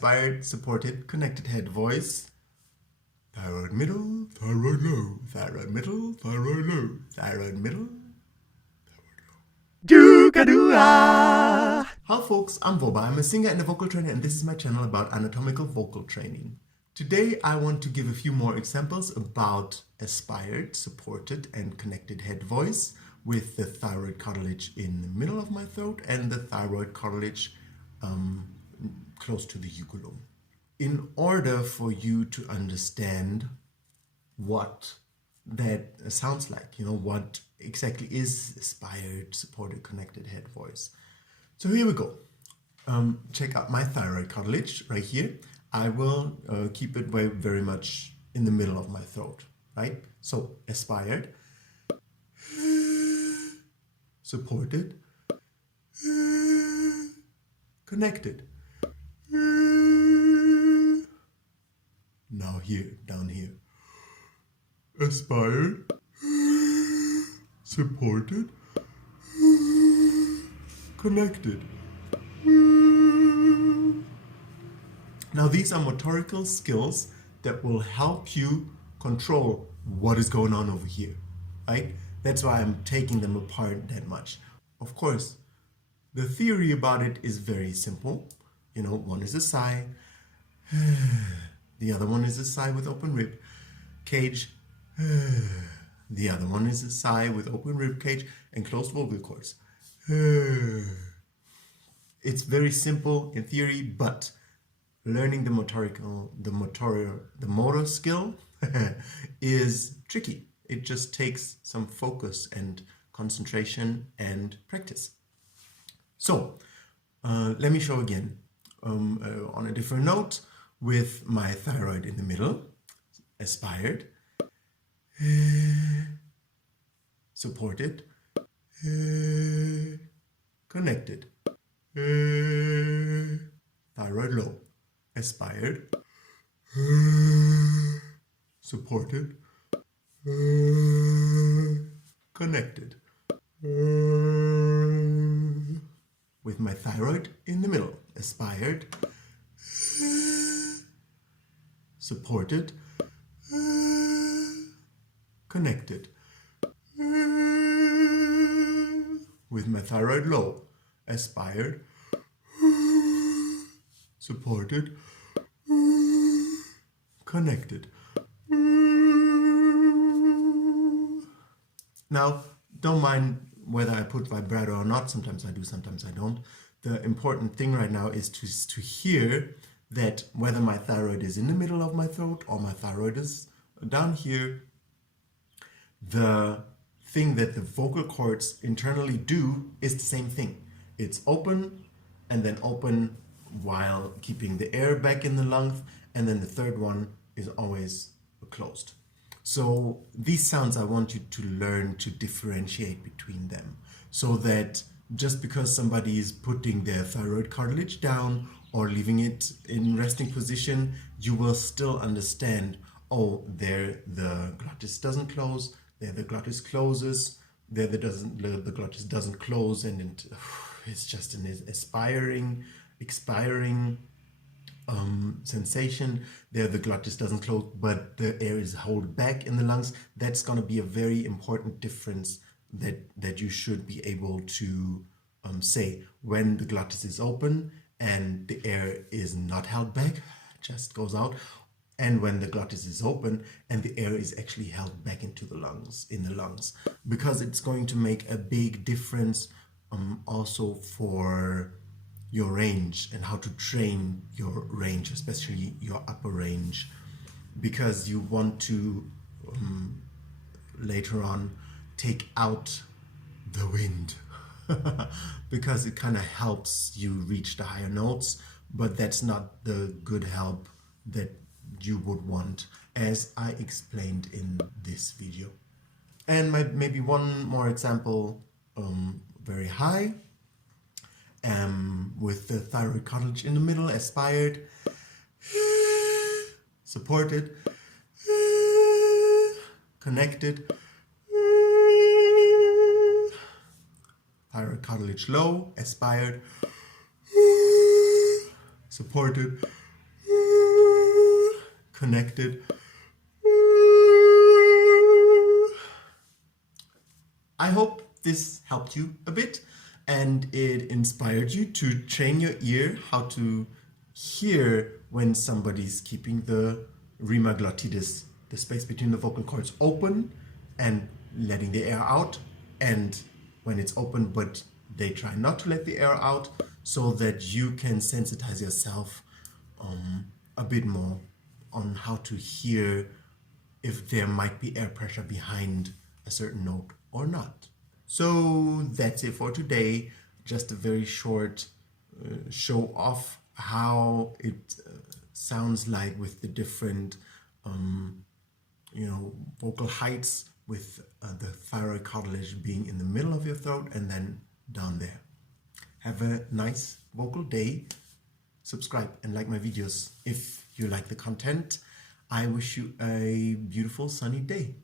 aspired, supported, connected head voice. Thyroid middle, thyroid low, thyroid middle, thyroid low, thyroid middle, thyroid low. Doo-ka-doo-ah! Hi folks, I'm Voba. I'm a singer and a vocal trainer, and this is my channel about anatomical vocal training. Today I want to give a few more examples about aspired, supported and connected head voice with the thyroid cartilage in the middle of my throat and the thyroid cartilage close to the uvulum. In order for you to understand what that sounds like, what exactly is aspired, supported, connected head voice. So here we go. Check out my thyroid cartilage right here. I will keep it very much in the middle of my throat, right? So aspired, supported, connected. Now here, down here. Aspired, supported, connected. Now these are motorical skills that will help you control what is going on over here, right? That's why I'm taking them apart that much. Of course, the theory about it is very simple. One is a sigh, the other one is a sigh with open rib cage, the other one is a sigh with open rib cage and closed vocal cords. It's very simple in theory, but learning the motor skill is tricky. It just takes some focus and concentration and practice. So let me show again on a different note with my thyroid in the middle, aspired, supported, connected, thyroid low, aspired, supported, connected, with my thyroid in the middle, aspired, supported, connected, with my thyroid low, aspired, supported, connected. Now, don't mind whether I put vibrato or not. Sometimes I do, sometimes I don't. The important thing right now is to hear that whether my thyroid is in the middle of my throat or my thyroid is down here, the thing that the vocal cords internally do is the same thing. It's open and then open while keeping the air back in the lungs, and then the third one is always closed. So these sounds, I want you to learn to differentiate between them, so that just because somebody is putting their thyroid cartilage down or leaving it in resting position, you will still understand, oh, there the glottis doesn't close, there the glottis closes, there the glottis doesn't close, and it's just an expiring sensation. There the glottis doesn't close, but the air is held back in the lungs. That's going to be a very important difference that you should be able to say when the glottis is open and the air is not held back, just goes out, and when the glottis is open and the air is actually held back into the lungs, because it's going to make a big difference also for your range and how to train your range, especially your upper range, because you want to later on take out the wind because it kind of helps you reach the higher notes, but that's not the good help that you would want, as I explained in this video. And maybe one more example, very high, with the thyroid cartilage in the middle, aspired, supported, connected, thyroid cartilage low, aspired, supported, connected. I hope this helped you a bit and it inspired you to train your ear how to hear when somebody's keeping the rima glottidis, the space between the vocal cords, open and letting the air out, and when it's open but they try not to let the air out, so that you can sensitize yourself a bit more on how to hear if there might be air pressure behind a certain note or not. So that's it for today. Just a very short show off how it sounds like with the different vocal heights, with the thyroid cartilage being in the middle of your throat and then down there. Have a nice vocal day. Subscribe and like my videos if you like the content. I wish you a beautiful sunny day.